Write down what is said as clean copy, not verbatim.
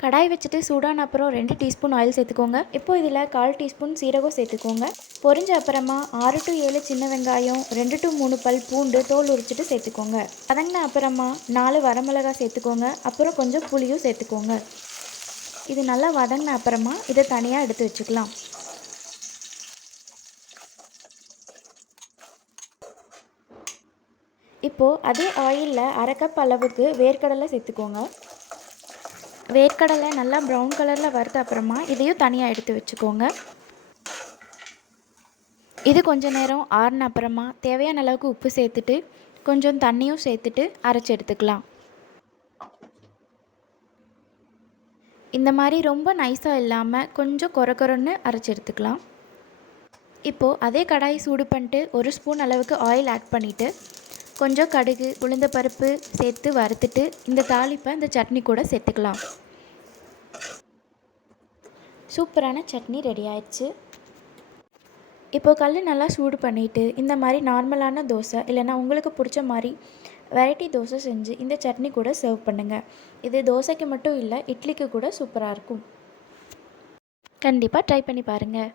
கடாய் வச்சுட்டு சூடான அப்புறம் 2 டீஸ்பூன் ஆயில் சேர்த்துக்கோங்க. இப்போ இதில் 1/4 டீஸ்பூன் சீரகம் சேர்த்துக்கோங்க. பொரிஞ்ச அப்புறமா 6 to 7 சின்ன வெங்காயம், 2 to 3 பல் பூண்டு தோல் உரிச்சிட்டு சேர்த்துக்கோங்க. வதங்கின அப்புறமா 4 வரமிளகாய் சேர்த்துக்கோங்க. அப்புறம் கொஞ்சம் புளியும் சேர்த்துக்கோங்க. இது நல்லா வதங்கின அப்புறமா இதை தனியாக எடுத்து வச்சுக்கலாம். இப்போது அதே ஆயிலில் 1/2 கப் அளவுக்கு வேர்க்கடலை சேர்த்துக்கோங்க. வேர்க்கடலை நல்லா ப்ரௌன் கலரில் வறுத்த அப்புறமா இதையும் தனியாக எடுத்து வச்சுக்கோங்க. இது கொஞ்சம் நேரம் ஆறின அப்புறமா தேவையான அளவுக்கு உப்பு சேர்த்துட்டு கொஞ்சம் தண்ணியும் சேர்த்துட்டு அரைச்சி எடுத்துக்கலாம். இந்த மாதிரி ரொம்ப நைஸாக இல்லாமல் கொஞ்சம் கொரன்னு அரைச்சி எடுத்துக்கலாம். இப்போது அதே கடாய் சூடு பண்ணிட்டு 1 ஸ்பூன் அளவுக்கு ஆயில் ஆட் பண்ணிவிட்டு கொஞ்சம் கடுகு உளுந்த பருப்பு சேர்த்து வறுத்துட்டு இந்த தாளிப்பை இந்த சட்னி கூட சேர்த்துக்கலாம். சூப்பரான சட்னி ரெடி ஆயிடுச்சு. இப்போது கல் நல்லா சூடு பண்ணிவிட்டு இந்த மாதிரி நார்மலான தோசை இல்லைனா உங்களுக்கு பிடிச்ச மாதிரி வெரைட்டி தோசை செஞ்சு இந்த சட்னி கூட சர்வ் பண்ணுங்கள். இது தோசைக்கு மட்டும் இல்லை, இட்லிக்கு கூட சூப்பராக இருக்கும். கண்டிப்பாக ட்ரை பண்ணி பாருங்கள்.